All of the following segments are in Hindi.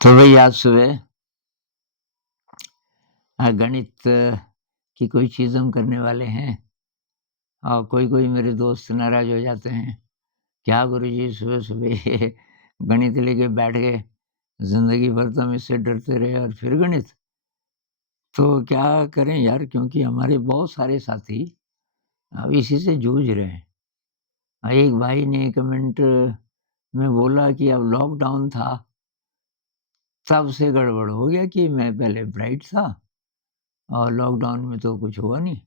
तो भाई आज सुबह गणित की कोई चीज़ हम करने वाले हैं और कोई मेरे दोस्त नाराज़ हो जाते हैं, क्या गुरुजी सुबह-सुबह ये गणित लेके बैठ गए, ज़िंदगी भर तो हम इससे डरते रहे और फिर गणित? तो क्या करें यार, क्योंकि हमारे बहुत सारे साथी अब इसी से जूझ रहे हैं। एक भाई ने कमेंट में बोला कि अब लॉकडाउन था, तब से गड़बड़ हो गया कि मैं पहले ब्राइट था और लॉकडाउन में तो कुछ हुआ नहीं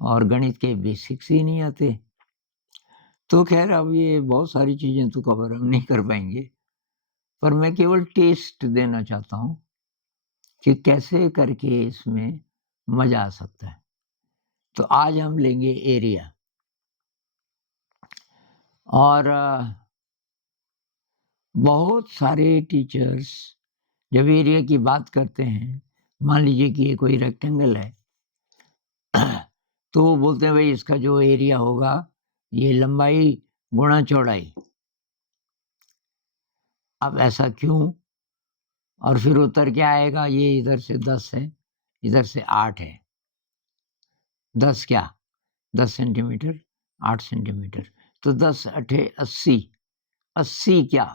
और गणित के बेसिक्स ही नहीं आते। तो ख़ैर अब ये बहुत सारी चीज़ें तो कवर हम नहीं कर पाएँगे, पर मैं केवल टेस्ट देना चाहता हूँ कि कैसे करके इसमें मज़ा आ सकता है। तो आज हम लेंगे एरिया और बहुत सारे टीचर्स जब एरिया की बात करते हैं, मान लीजिए कि ये कोई रेक्टेंगल है, तो वो बोलते हैं भई इसका जो एरिया होगा, ये लंबाई गुणा चौड़ाई। अब ऐसा क्यों? और फिर उत्तर क्या आएगा? ये इधर से 10 है, इधर से 8 है। 10 क्या? 10 सेंटीमीटर, 8 सेंटीमीटर। तो 10 अठे 80, 80 क्या?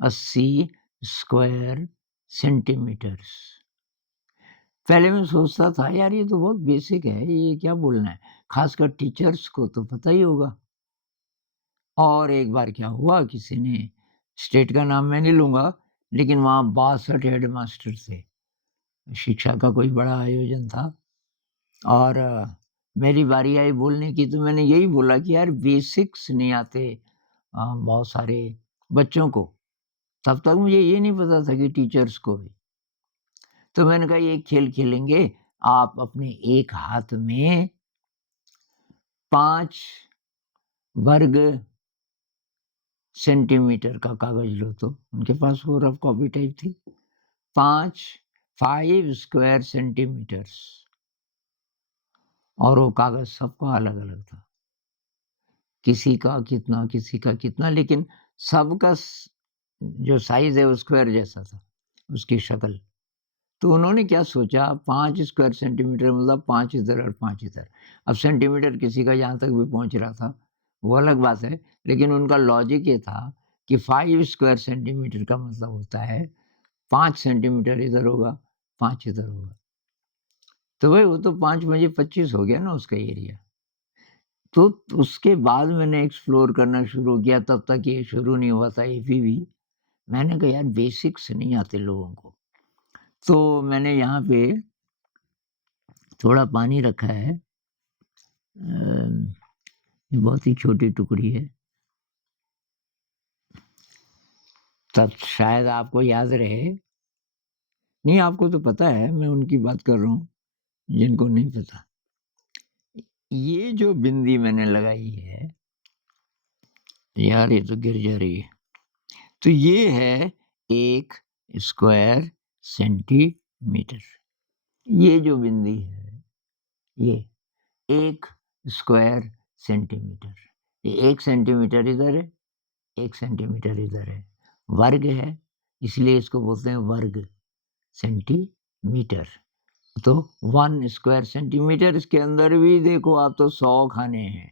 80 स्क्वायर सेंटीमीटर्स। पहले मैं सोचता था यार ये तो बहुत बेसिक है, ये क्या बोलना है? ख़ासकर टीचर्स को तो पता ही होगा। और एक बार क्या हुआ, किसी ने स्टेट का नाम मैं नहीं लूँगा, लेकिन वहाँ 62 हेडमास्टर थे। शिक्षा का कोई बड़ा आयोजन था और मेरी बारी आई बोलने की, तो मैंने यही बोला कि यार बेसिक्स नहीं आते बहुत सारे बच्चों को। तब तक मुझे ये नहीं पता था कि टीचर्स को भी। तो मैंने कहा ये खेल खेलेंगे, आप अपने एक हाथ में 5 वर्ग सेंटीमीटर का कागज़ लो, तो उनके पास वो रफ कॉपी टाइप थी। 5 स्क्वायर सेंटीमीटर्स और वो कागज़ सबका अलग-अलग था। किसी का कितना, किसी का कितना, लेकिन सबका जो साइज़ है वो स्क्वायर जैसा था, उसकी शक्ल। तो उन्होंने क्या सोचा, 5 स्क्वायर सेंटीमीटर मतलब 5 इधर और 5 इधर। अब सेंटीमीटर किसी का जहाँ तक भी पहुँच रहा था, वो अलग बात है, लेकिन उनका लॉजिक ये था कि 5 स्क्वायर सेंटीमीटर का मतलब होता है 5 सेंटीमीटर इधर होगा, 5 इधर होगा। तो भाई वो तो 5 पंजे 25 हो गया ना उसका एरिया। तो उसके बाद मैंने एक्सप्लोर करना शुरू किया, तब तक ये शुरू नहीं हुआ था एपीवी। मैंने कहा यार बेसिक्स नहीं आते लोगों को। तो मैंने यहाँ पे थोड़ा पानी रखा है। ये बहुत ही छोटी टुकड़ी है, तब शायद आपको याद रहे। नहीं, आपको तो पता है, मैं उनकी बात कर रहा हूँ जिनको नहीं पता। ये जो बिंदी मैंने लगाई है, यार ये तो गिर जा रही है। तो ये है 1 स्क्वायर सेंटीमीटर। ये जो बिंदी है, ये 1 स्क्वायर सेंटीमीटर। ये 1 सेंटीमीटर इधर है, 1 सेंटीमीटर इधर है। वर्ग है, इसलिए इसको बोलते हैं वर्ग सेंटीमीटर। तो 1 स्क्वायर सेंटीमीटर, इसके अंदर भी देखो आप, तो 100 खाने हैं।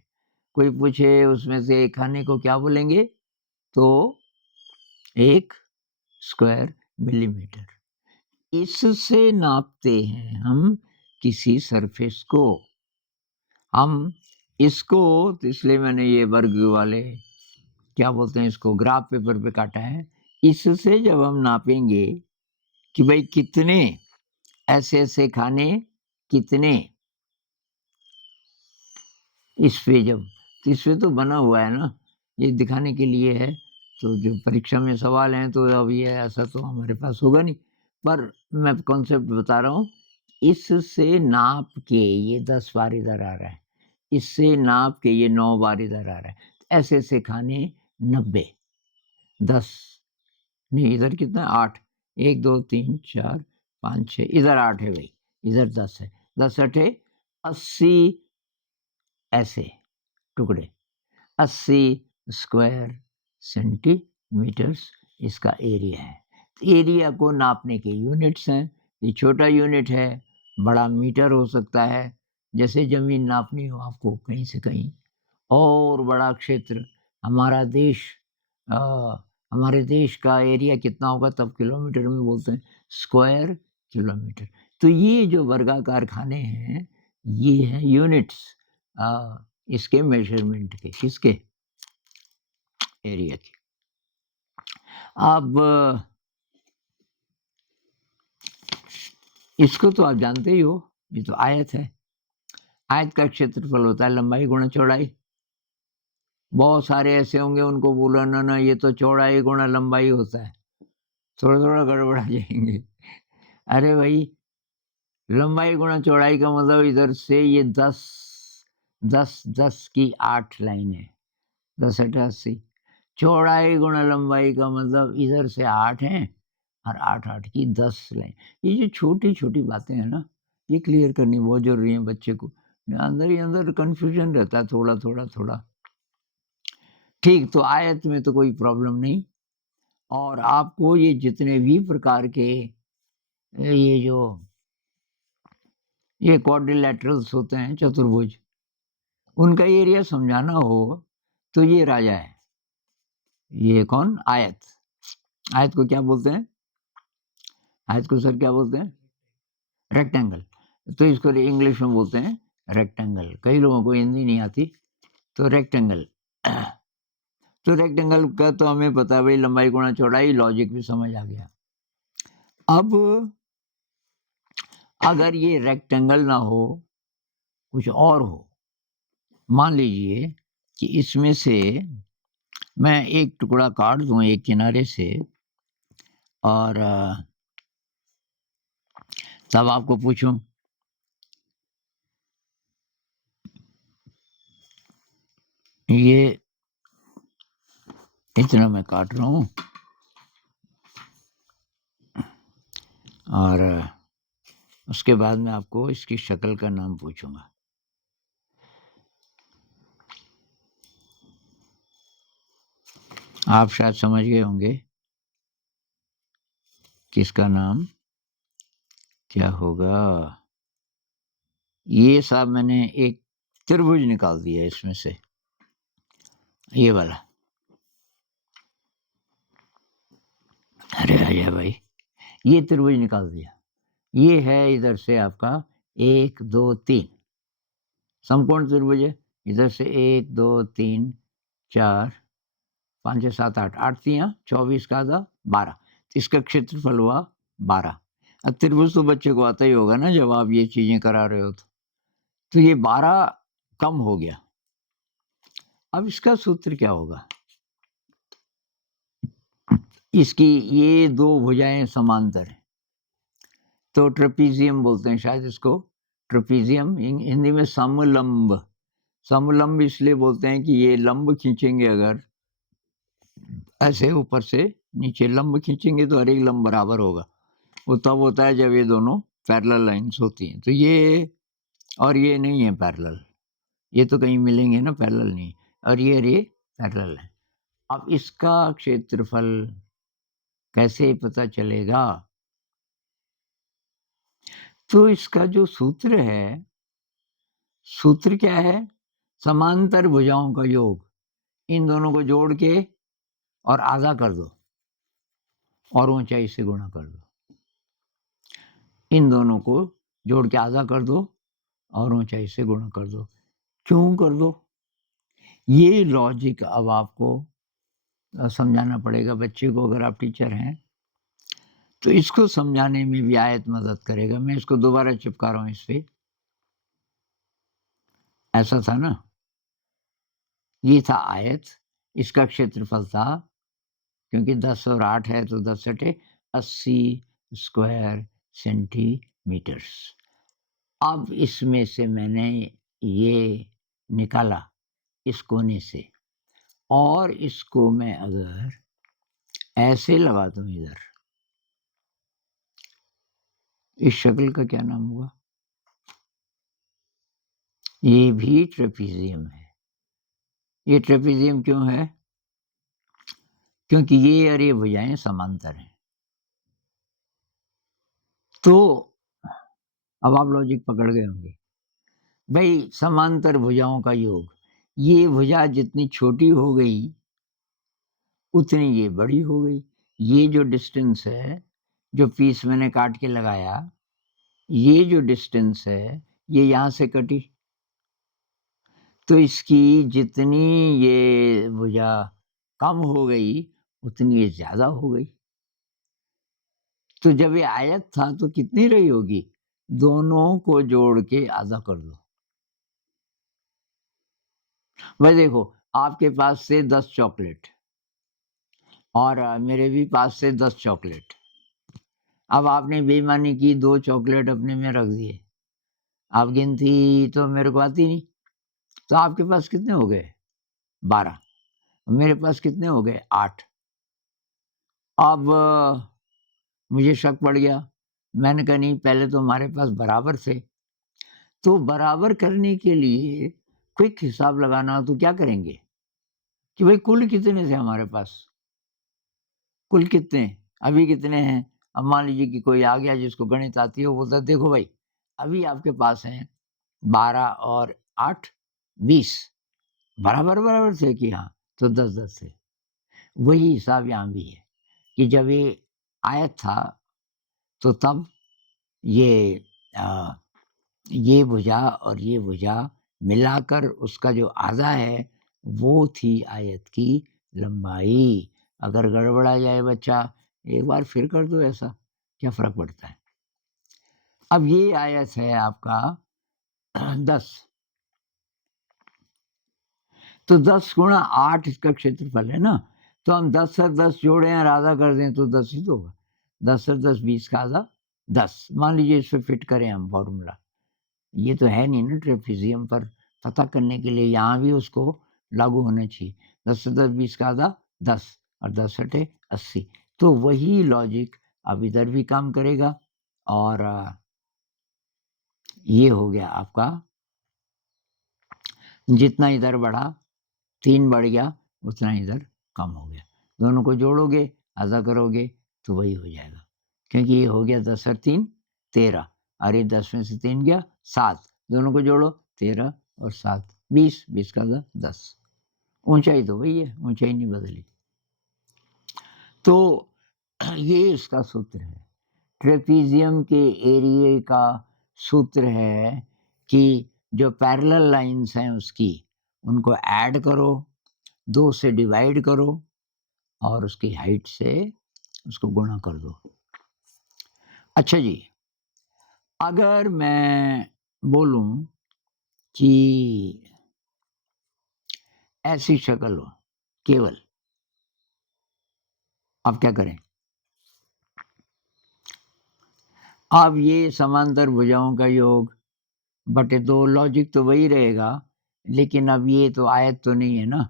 कोई पूछे उसमें से एक खाने को क्या बोलेंगे? तो 1 स्क्वायर मिलीमीटर। इससे नापते हैं हम किसी सरफेस को। हम इसको, तो इसलिए मैंने ये वर्ग वाले क्या बोलते हैं इसको, ग्राफ पेपर पे काटा है। इससे जब हम नापेंगे कि भाई कितने ऐसे-ऐसे खाने, कितने इस पे, जब तो इस पे तो बना हुआ है ना, ये दिखाने के लिए है। तो जो परीक्षा में सवाल हैं तो अब ये ऐसा तो हमारे पास होगा नहीं, पर मैं कॉन्सेप्ट बता रहा हूँ। इससे नाप के ये 10 बार इधर आ रहा है, इससे नाप के ये 9 बार इधर आ रहा है। ऐसे-ऐसे खाने 90, 10 नहीं, इधर कितना है 8, 1, 2, 3, 4, 5, 6, इधर 8 है भई, इधर 10 है। 10 अठे 80 ऐसे टुकड़े, 80 स्क्वायर सेंटीमीटर्स इसका एरिया है। एरिया को नापने के यूनिट्स हैं। ये छोटा यूनिट है, बड़ा मीटर हो सकता है, जैसे ज़मीन नापनी हो आपको कहीं से कहीं, और बड़ा क्षेत्र हमारा देश, हमारे देश का एरिया कितना होगा तब किलोमीटर में बोलते हैं, स्क्वायर किलोमीटर। तो ये जो वर्गाकार खाने हैं, ये हैं यूनिट्स इसके मेजरमेंट के, किसके, एरिया के। अब इसको तो आप जानते ही हो, ये तो आयत है। आयत का क्षेत्रफल होता है लंबाई गुणा चौड़ाई। बहुत सारे ऐसे होंगे उनको बोलो ना ना ये तो चौड़ाई गुणा लंबाई होता है, थोड़ा थोड़ा गड़बड़ा जाएंगे। अरे भाई, लंबाई गुणा चौड़ाई का मतलब इधर से ये 10 10 10 की 8 लाइन है, 10 8 80। चौड़ाई गुणा लंबाई का मतलब इधर से 8 है और 8 8 की 10 लाइन। ये जो छोटी छोटी बातें हैं ना, ये क्लियर करनी बहुत जरूरी है बच्चे को, अंदर ही अंदर कंफ्यूजन रहता है थोड़ा थोड़ा थोड़ा। ठीक, तो आयत में तो कोई प्रॉब्लम नहीं। और आपको ये जितने भी प्रकार के ये जो ये क्वाड्रिलैटरल्स होते हैं, चतुर्भुज, उनका एरिया समझाना हो तो ये राजा है। ये कौन, आयत। आयत को क्या बोलते हैं, आयत को सर क्या बोलते हैं, रेक्टेंगल। तो इसको इंग्लिश में बोलते हैं रेक्टेंगल। कई लोगों को हिंदी नहीं आती, तो रेक्टेंगल। तो रेक्टेंगल का तो हमें पता है भाई, लंबाई गुणा चौड़ाई, लॉजिक भी समझ आ गया। अब अगर ये रेक्टेंगल ना हो, कुछ और हो, मान लीजिए कि इसमें से मैं एक टुकड़ा काट दूं एक किनारे से, और तब आपको पूछूं ये इतना मैं काट रहा हूं, और उसके बाद मैं आपको इसकी शक्ल का नाम पूछूंगा। आप शायद समझ गए होंगे कि इसका नाम क्या होगा। ये साहब मैंने एक त्रिभुज निकाल दिया इसमें से, ये वाला। अरे आया भाई, ये त्रिभुज निकाल दिया। ये है इधर से आपका 1 2 3 समकोण त्रिभुज है। इधर से 1 2 3 4 5 6 7 8, 8 3 24 का आधा 12, इसका क्षेत्रफल हुआ 12। अब त्रिभुज तो बच्चे को आता ही होगा ना, जब आप ये चीजें करा रहे हो तो ये 12 कम हो गया। अब इसका सूत्र क्या होगा, इसकी ये दो भुजाएं समांतर हैं, तो ट्रेपीजियम बोलते हैं शायद इसको, ट्रेपीजियम हिंदी में समलंब। समलंब इसलिए बोलते हैं कि ये लंब खींचेंगे, अगर ऐसे ऊपर से नीचे लंब खींचेंगे तो हर एक लंब बराबर होगा। वो तब होता है जब ये दोनों पैरेलल लाइंस होती हैं। तो ये और ये नहीं है पैरेलल, ये तो कहीं मिलेंगे ना, पैरेलल नहीं, और ये पैरेलल है। अब इसका क्षेत्रफल कैसे पता चलेगा, तो इसका जो सूत्र है, सूत्र क्या है, समांतर भुजाओं का योग। इन दोनों को जोड़ के और आधा कर दो और ऊंचाई से गुणा कर दो। इन दोनों को जोड़ के आधा कर दो और ऊंचाई से गुणा कर दो। क्यों कर दो, ये लॉजिक अब आपको समझाना पड़ेगा बच्चे को, अगर आप टीचर हैं तो इसको समझाने में भी आयत मदद करेगा। मैं इसको दोबारा चिपका रहा हूं इस पे, ऐसा था ना, ये था आयत, इसका क्षेत्रफल था, क्योंकि 10 और 8 है तो 10 सटे 80 स्क्वायर सेंटीमीटर्स। अब इसमें से मैंने ये निकाला इस कोने से, और इसको मैं अगर ऐसे लगा दूं इधर, इस शक्ल का क्या नाम हुआ, ये भी ट्रेपीजियम है। ये ट्रेपीजियम क्यों है, क्योंकि ये और ये भुजाएं समांतर हैं। तो अब आप लॉजिक पकड़ गए होंगे। भाई समांतर भुजाओं का योग, ये भुजा जितनी छोटी हो गई उतनी ये बड़ी हो गई। ये जो डिस्टेंस है, जो पीस मैंने काट के लगाया, ये जो डिस्टेंस है ये यहाँ से कटी, तो इसकी जितनी ये भुजा कम हो गई उतनी ये ज़्यादा हो गई। तो जब ये आयत था तो कितनी रही होगी? दोनों को जोड़ के आधा कर दो। भाई देखो, आपके पास से 10 चॉकलेट और मेरे भी पास से 10 चॉकलेट। अब आपने बेईमानी की, 2 चॉकलेट अपने में रख दिए। अब गिनती तो मेरे को आती नहीं, तो आपके पास कितने हो गए? 12। मेरे पास कितने हो गए? 8। अब मुझे शक पड़ गया। मैंने कहा नहीं, पहले तो हमारे पास बराबर थे। तो बराबर करने के लिए क्विक हिसाब लगाना हो तो क्या करेंगे कि भाई कुल कितने थे हमारे पास? कुल कितने? अभी कितने हैं? अब मान लीजिए कि कोई आ गया जिसको गणित आती है, वो बोलता है देखो भाई, अभी आपके पास हैं 12 और 8, 20। बराबर थे कि हाँ? तो 10-10 थे। वही हिसाब यहाँ भी है कि जब ये आयत था तो तब ये ये भुजा और ये भुजा मिलाकर उसका जो आधा है वो थी आयत की लंबाई। अगर गड़बड़ा जाए बच्चा, एक बार फिर कर दो ऐसा, क्या फ़र्क पड़ता है? अब ये आयत है आपका 10, तो 10 गुणा 8 इसका क्षेत्रफल है ना, तो हम 10 और 10 जोड़ें और आधा कर दें तो 10 ही तो होगा। 10 और 10 20 का आधा 10। मान लीजिए इस पे फिट करें हम फॉर्मूला, ये तो है नहीं ना ट्रेपेजियम पर, पता करने के लिए यहाँ भी उसको लागू होना चाहिए। 10 से 10 20 का आधा 10 और 10 सटे 80। तो वही लॉजिक अब इधर भी काम करेगा और ये हो गया आपका, जितना इधर बढ़ा 3 बढ़ गया, उतना इधर कम हो गया। दोनों को जोड़ोगे, आधा करोगे तो वही हो जाएगा, क्योंकि ये हो गया 10 और 3 13, और ये 10 में से 3 गया 7। दोनों को जोड़ो, 13 और 7 20, 20 का आधा 10। ऊंचाई तो वही है, ऊंचाई नहीं बदली। तो ये इसका सूत्र है। ट्रेपीजियम के एरिया का सूत्र है कि जो पैरेलल लाइंस हैं उसकी, उनको ऐड करो, 2 से डिवाइड करो और उसकी हाइट से उसको गुणा कर दो। अच्छा जी, अगर मैं बोलूं कि ऐसी शक्ल हो केवल, अब क्या करें? अब ये समांतर भुजाओं का योग बटे 2, लॉजिक तो वही रहेगा, लेकिन अब ये तो आयत तो नहीं है ना,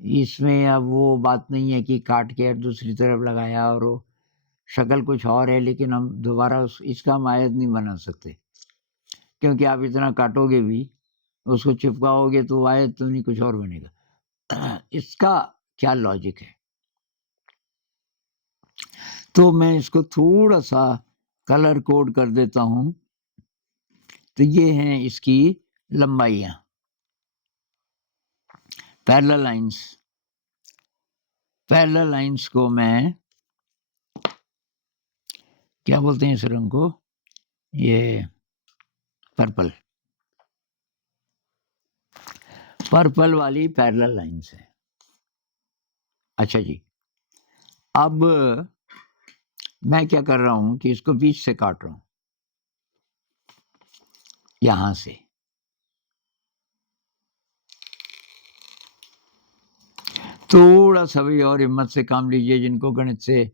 इसमें अब वो बात नहीं है कि काट के दूसरी तरफ लगाया और वो शक्ल कुछ और है, लेकिन हम दोबारा इसका हम आयत नहीं बना सकते, क्योंकि आप इतना काटोगे भी, उसको चिपकाओगे तो आयत तो नहीं, कुछ और बनेगा। इसका क्या लॉजिक है? तो मैं इसको थोड़ा सा कलर कोड कर देता हूं। तो ये हैं इसकी लंबाइयां, पैरेलल लाइंस। पैरेलल लाइंस को मैं क्या बोलते हैं इस रंग को? ये पर्पल, पर्पल वाली पैरेलल लाइंस है। अच्छा जी, अब मैं क्या कर रहा हूं कि इसको बीच से काट रहा हूं, यहां से। थोड़ा सा भी और हिम्मत से काम लीजिए, जिनको गणित से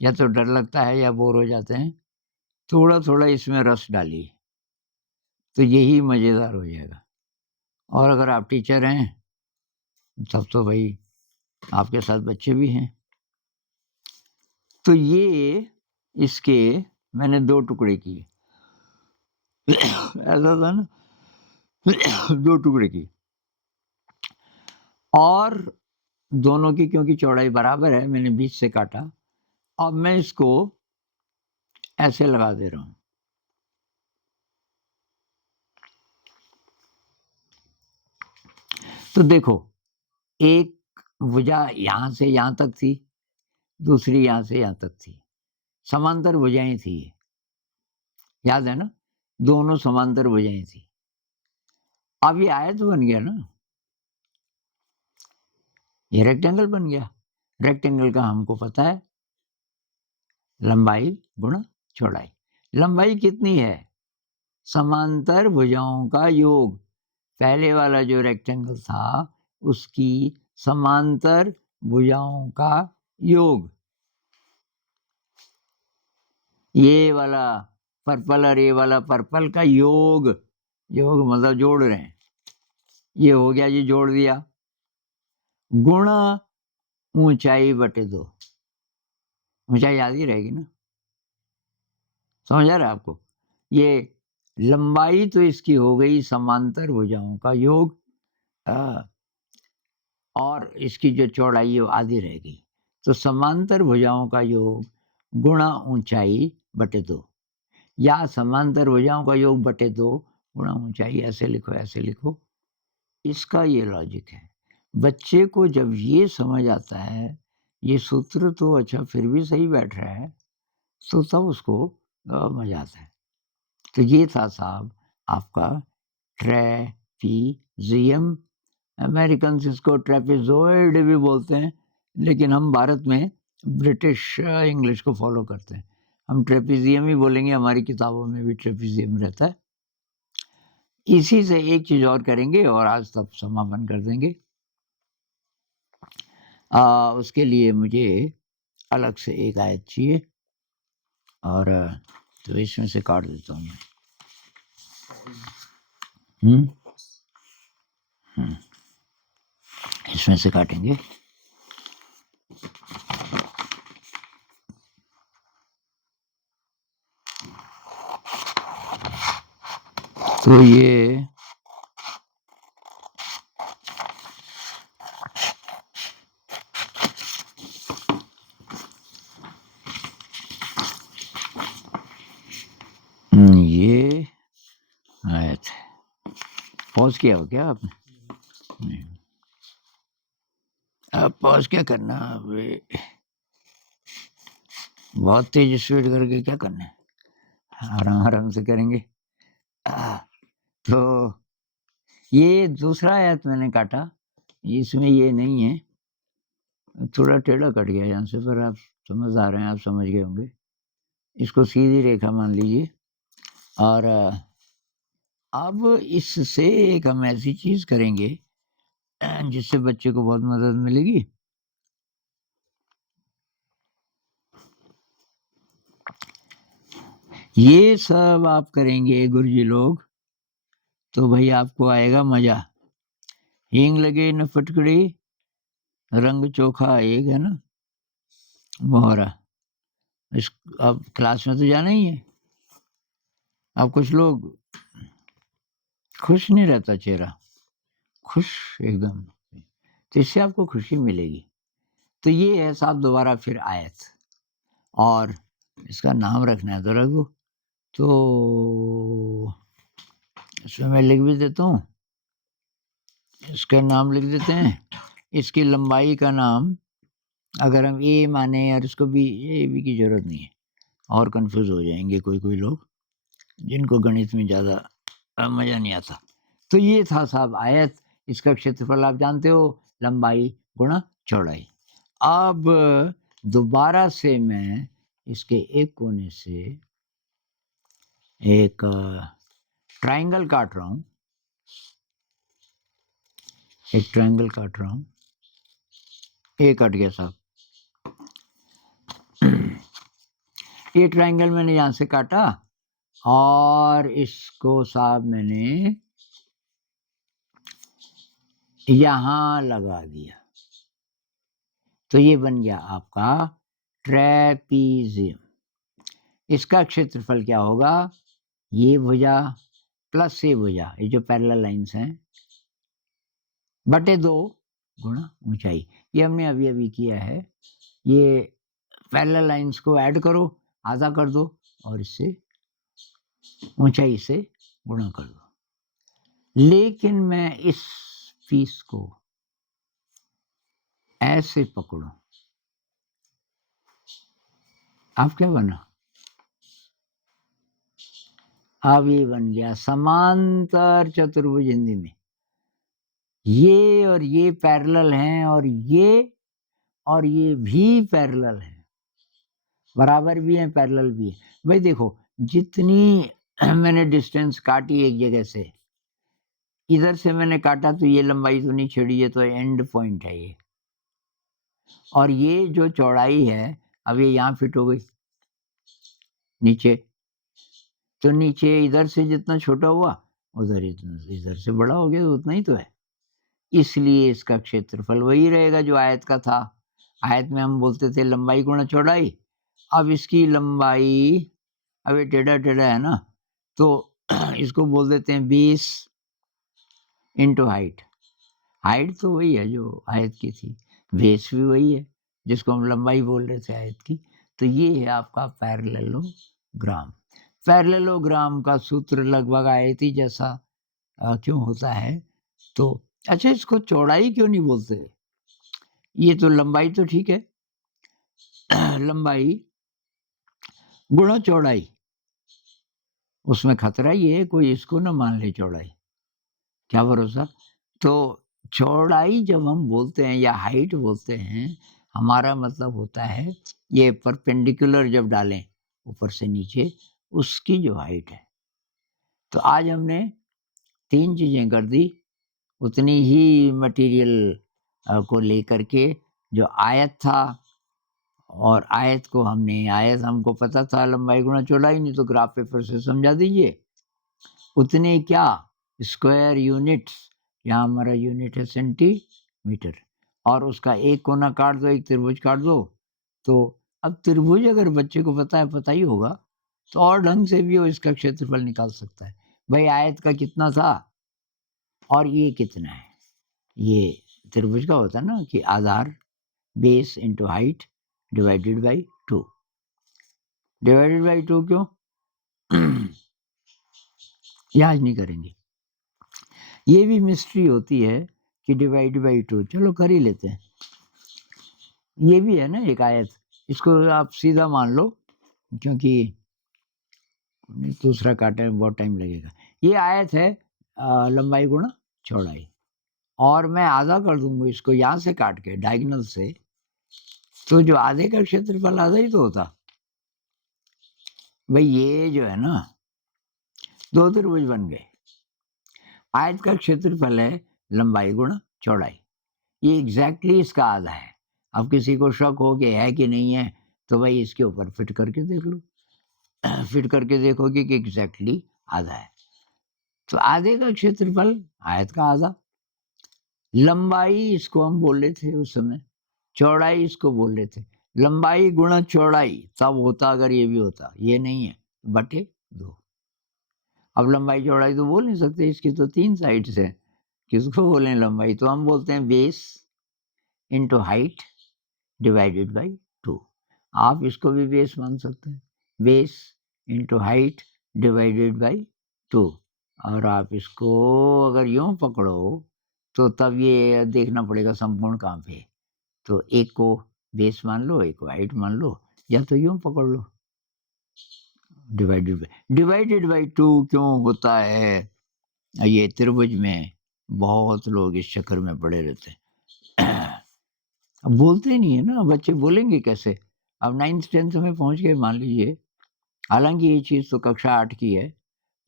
या तो डर लगता है या बोर हो जाते हैं, थोड़ा थोड़ा इसमें रस डालिए, तो यही मजेदार हो जाएगा। और अगर आप टीचर हैं तब तो भाई आपके साथ बच्चे भी हैं। तो ये इसके मैंने 2 टुकड़े किए, ऐसा था ना, 2 टुकड़े किए, और दोनों की क्योंकि चौड़ाई बराबर है, मैंने बीच से काटा। अब मैं इसको ऐसे लगा दे रहा हूं। तो देखो, एक भुजा यहां से यहां तक थी, दूसरी यहां से यहां तक थी, समांतर भुजाएं थी, याद है ना, दोनों समांतर भुजाएं थी। अब ये आयत बन गया ना, ये रेक्टेंगल बन गया। रेक्टेंगल का हमको पता है लंबाई गुणा चौड़ाई। लंबाई कितनी है? समांतर भुजाओं का योग। पहले वाला जो रेक्टेंगल था उसकी समांतर भुजाओं का योग। ये वाला पर्पल और ये वाला पर्पल का योग। योग मतलब जोड़ रहे हैं। ये हो गया, ये जोड़ दिया। गुणा ऊंचाई बटे 2। ऊंचाई याद ही रहेगी ना, समझ आ रहा है आपको? ये लंबाई तो इसकी हो गई समांतर भुजाओं का योग, और इसकी जो चौड़ाई है वो आधी रह गई। तो समांतर भुजाओं का योग गुणा ऊंचाई बटे 2, या समांतर भुजाओं का योग बटे 2 गुणा ऊंचाई। ऐसे लिखो, ऐसे लिखो। इसका ये लॉजिक है। बच्चे को जब ये समझ आता है, ये सूत्र तो अच्छा फिर भी सही बैठ रहा है, तो तब उसको मजा आता है। तो ये था साहब आपका ट्रेपीजियम। अमेरिकन इसको ट्रेपेजोइड भी बोलते हैं, लेकिन हम भारत में ब्रिटिश इंग्लिश को फॉलो करते हैं। हम ट्रेपीजियम ही बोलेंगे, हमारी किताबों में भी ट्रेपीजियम रहता है। इसी से एक चीज और करेंगे और आज तक समापन कर देंगे। उसके लिए मुझे अलग से एक आयत चाहिए, और तो इसमें से काट देता हूँ मैं। इसमें से काटेंगे। तो ये ये आयत है। पॉज किया हो क्या आपने? नहीं। अब पॉज क्या करना, बहुत तेज स्पीड करके क्या करना है, आराम आराम से करेंगे। तो ये दूसरा आयत मैंने काटा, इसमें ये नहीं है, थोड़ा टेढ़ा कट गया यहाँ से, पर आप समझ आ रहे हैं, आप समझ गए होंगे। इसको सीधी रेखा मान लीजिए, और अब इससे एक हम ऐसी चीज करेंगे जिससे बच्चे को बहुत मदद मिलेगी। ये सब आप करेंगे गुरुजी लोग, तो भाई आपको आएगा मजा। हींग लगे न फटकड़ी, रंग चोखा एक है ना मोहरा। इस अब क्लास में तो जाना ही है। अब कुछ लोग खुश नहीं रहता चेहरा, खुश एकदम, तो इससे आपको खुशी मिलेगी। तो ये है साहब दोबारा फिर आयत, और इसका नाम रखना है तो रखो। तो इसमें मैं लिख भी देता हूँ, इसका नाम लिख देते हैं। इसकी लंबाई का नाम अगर हम ए माने, और इसको भी ए बी की जरूरत नहीं है, और कंफ्यूज हो जाएंगे कोई कोई लोग जिनको गणित में ज़्यादा मज़ा नहीं आता। तो ये था साहब आयत। इसका क्षेत्रफल आप जानते हो, लंबाई गुणा चौड़ाई। अब दोबारा से मैं इसके एक कोने से एक ट्रायंगल काट रहा हूँ, एक ट्रायंगल काट रहा हूँ। ये कट गया साहब। ये ट्रायंगल मैंने यहाँ से काटा, और इसको साहब मैंने यहाँ लगा दिया। तो ये बन गया आपका ट्रेपीजियम। इसका क्षेत्रफल क्या होगा? ये भुजा प्लस ये भुजा, ये जो पैरेलल लाइंस हैं, बटे 2 गुणा ऊंचाई। ये हमने अभी अभी किया है। ये पैरेलल लाइंस को ऐड करो, आधा कर दो, और इससे ऊंचाई से गुणा कर दो। लेकिन मैं इस पीस को ऐसे पकड़ूं, अब क्या बना? अब ये बन गया समांतर चतुर्भुज। हिंदी में ये और ये पैरेलल हैं और ये भी पैरेलल हैं, बराबर भी हैं, पैरेलल भी है। भाई देखो, जितनी मैंने डिस्टेंस काटी एक जगह से, इधर से मैंने काटा तो ये लंबाई तो नहीं छेड़ी, ये तो एंड पॉइंट है ये, और ये जो चौड़ाई है अब ये यहाँ फिट हो गई नीचे, तो नीचे इधर से जितना छोटा हुआ उधर इधर से बड़ा हो गया, तो उतना ही तो है। इसलिए इसका क्षेत्रफल वही रहेगा जो आयत का था। आयत में हम बोलते थे लंबाई गुणा चौड़ाई। अब इसकी लंबाई, अब ये टेढ़ा टेढ़ा है ना, तो इसको बोल देते हैं बेस इंटू हाइट। हाइट तो वही है जो आयत की थी, बेस भी वही है जिसको हम लंबाई बोल रहे थे आयत की। तो ये है आपका पैरेललोग्राम। पैरेललोग्राम का सूत्र लगभग आयती जैसा क्यों होता है? तो अच्छा, इसको चौड़ाई क्यों नहीं बोलते? ये तो लंबाई तो ठीक है, लंबाई गुणा चौड़ाई, उसमें खतरा ये है कोई इसको ना मान ले चौड़ाई, क्या भरोसा। तो चौड़ाई जब हम बोलते हैं या हाइट बोलते हैं, हमारा मतलब होता है ये परपेंडिकुलर जब डालें ऊपर से नीचे, उसकी जो हाइट है। तो आज हमने 3 चीजें कर दी उतनी ही मटेरियल को लेकर के। जो आयत था, और आयत को आयत हमको पता था लंबाई गुणा चौड़ाई, नहीं तो ग्राफ पेपर से समझा दीजिए। उतने क्या स्क्वायर यूनिट्स, यहाँ हमारा यूनिट है सेंटीमीटर, और उसका एक कोना काट दो, एक त्रिभुज काट दो। तो अब त्रिभुज अगर बच्चे को पता ही होगा, तो और ढंग से भी वो इसका क्षेत्रफल निकाल सकता है। भाई आयत का कितना था और ये कितना है, ये त्रिभुज का होता है ना कि आधार base into height divided by 2। Divided by 2 क्यों? ये आज नहीं करेंगे, ये भी मिस्ट्री होती है कि डिवाइड बाई 2, चलो कर ही लेते हैं। ये भी है ना एक आयत, इसको आप सीधा मान लो, क्योंकि दूसरा काटने में बहुत टाइम लगेगा। ये आयत है लंबाई गुणा चौड़ाई, और मैं आधा कर दूंगा इसको यहाँ से काट के डायगोनल से, तो जो आधे का क्षेत्रफल आधा ही तो होता। भाई ये जो है ना, 2 त्रिभुज बन गए। आयत का क्षेत्रफल है लंबाई गुणा चौड़ाई, ये एग्जैक्टली इसका आधा है। अब किसी को शक हो कि है कि नहीं है, तो भाई इसके ऊपर फिट करके देख लो, फिट करके देखोगे कि एग्जैक्टली आधा है। तो आधे का क्षेत्रफल आयत का आधा। लंबाई इसको हम बोल रहे थे उस समय, चौड़ाई इसको बोल रहे थे। लंबाई गुणा चौड़ाई तब होता अगर ये भी होता, ये नहीं है, बटे 2। अब लंबाई चौड़ाई तो बोल नहीं सकते, इसकी तो 3 साइड्स है, किसको बोलें लंबाई? तो हम बोलते हैं base into height divided by 2। आप इसको भी बेस मान सकते हैं, base into height divided by 2। और आप इसको अगर यूं पकड़ो तो तब ये देखना पड़ेगा संपूर्ण कहाँ पे है। तो एक को बेस मान लो, एक को हाइट मान लो, या तो यूं पकड़ लो डिवाइडेड बाई 2 क्यों होता है? ये त्रिभुज में बहुत लोग इस चक्कर में पड़े रहते हैं। अब बोलते ही नहीं है ना, बच्चे बोलेंगे कैसे? अब 9th 10th में पहुंच गए मान लीजिए, हालांकि ये चीज़ तो कक्षा 8 की है,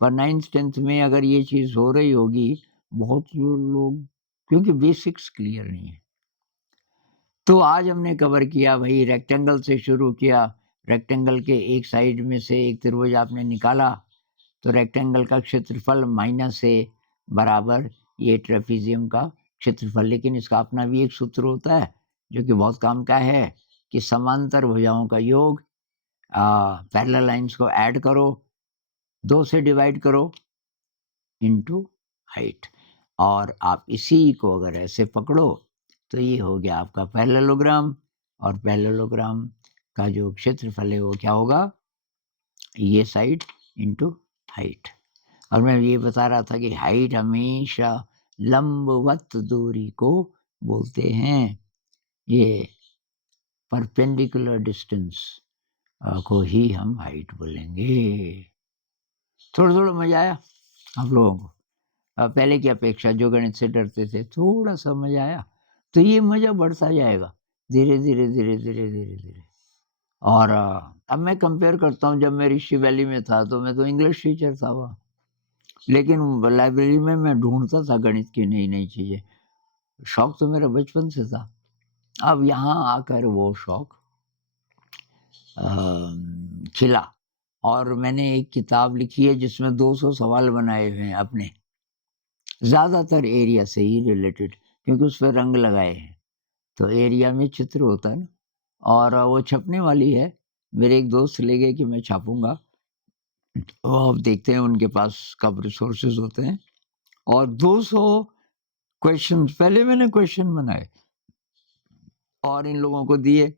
पर 9th 10th में अगर ये चीज़ हो रही होगी, बहुत लोग, क्योंकि बेसिक्स क्लियर नहीं है। तो आज हमने कवर किया भाई, रेक्टेंगल से शुरू किया। रेक्टेंगल के एक साइड में से एक त्रिभुज आपने निकाला, तो रेक्टेंगल का क्षेत्रफल माइनस ए बराबर ये ट्रेपीजियम का क्षेत्रफल। लेकिन इसका अपना भी एक सूत्र होता है जो कि बहुत काम का है, कि समांतर भुजाओं का योग, पैरेलल लाइंस को ऐड करो, 2 से डिवाइड करो इनटू हाइट, और आप इसी को अगर ऐसे पकड़ो तो ये हो गया आपका पैरेललोग्राम। और पैरेललोग्राम का जो क्षेत्रफल है वो क्या होगा? ये साइड इनटू हाइट। और मैं ये बता रहा था कि हाइट हमेशा लंबवत दूरी को बोलते हैं। ये परपेंडिकुलर डिस्टेंस को ही हम हाइट बोलेंगे। थोड़ा मजा आया आप लोगों को? पहले की अपेक्षा जो गणित से डरते थे थोड़ा सा मजा आया, तो ये मजा बढ़ता जाएगा धीरे धीरे धीरे धीरे धीरे धीरे। और अब मैं कंपेयर करता हूँ, जब मैं ऋषि वैली में था तो मैं तो इंग्लिश टीचर था वहाँ, लेकिन लाइब्रेरी में मैं ढूंढता था गणित की नई नई चीजें। शौक तो मेरा बचपन से था। अब यहाँ आकर वो शौक खिला, और मैंने एक किताब लिखी है जिसमें 200 सवाल बनाए हुए हैं अपने, ज़्यादातर एरिया से ही रिलेटेड, क्योंकि उस पर रंग लगाए हैं। तो एरिया में चित्र होता है ना, और वो छपने वाली है। मेरे एक दोस्त ले गए कि मैं छापूँगा। तो अब देखते हैं उनके पास कब रिसोर्सेज़ होते हैं। और 200 क्वेश्चंस पहले मैंने क्वेश्चन बनाए और इन लोगों को दिए।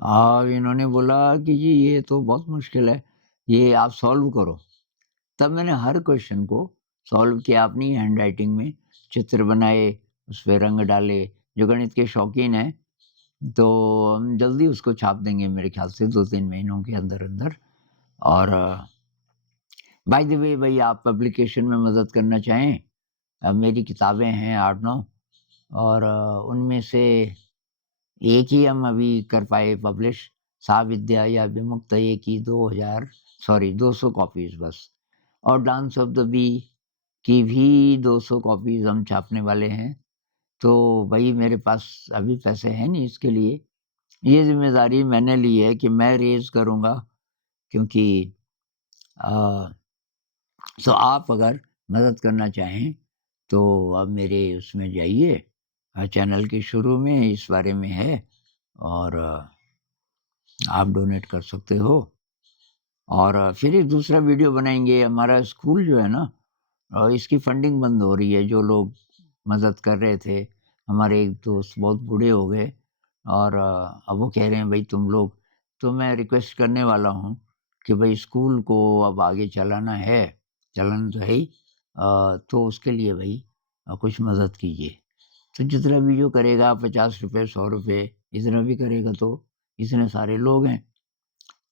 इन्होंने बोला कि जी ये तो बहुत मुश्किल है, ये आप सॉल्व करो। तब मैंने हर क्वेश्चन को सॉल्व किया अपनी हैंडराइटिंग में, चित्र बनाए, उस पे रंग डाले। जो गणित के शौकीन हैं, तो हम जल्दी उसको छाप देंगे मेरे ख्याल से 2-3 महीनों के अंदर-अंदर। और बाय द वे भई, आप पब्लिकेशन में मदद करना चाहें, मेरी किताबें हैं 8-9, और उनमें से एक ही हम अभी कर पाए पब्लिश, साविद्या या विमुक्त, एक ही 200 कॉपीज़ बस। और डांस ऑफ द बी की भी 200 कॉपीज़ हम छापने वाले हैं। तो भई मेरे पास अभी पैसे हैं नहीं इसके लिए। ये ज़िम्मेदारी मैंने ली है कि मैं रेज़ करूँगा, क्योंकि अ, तो आप अगर मदद करना चाहें तो आप मेरे उसमें जाइए, चैनल के शुरू में इस बारे में है, और आप डोनेट कर सकते हो। और फिर एक दूसरा वीडियो बनाएँगे। हमारा स्कूल जो है ना, इसकी फंडिंग बंद हो रही है। जो लोग मदद कर रहे थे, हमारे एक दोस्त बहुत बूढ़े हो गए, और अब वो कह रहे हैं भाई तुम लोग, तो मैं रिक्वेस्ट करने वाला हूँ कि भाई स्कूल को अब आगे चलाना है, चलाना तो है ही, तो उसके लिए भाई कुछ मदद कीजिए। तो जितना भी जो करेगा, 50 रुपए, 100 रुपए, इतना भी करेगा तो इतने सारे लोग हैं,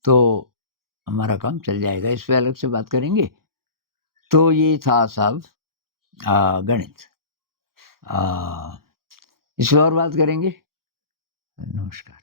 तो हमारा काम चल जाएगा। इस पे अलग से बात करेंगे। तो ये था साहब गणित। इस पे और बात करेंगे। नमस्कार।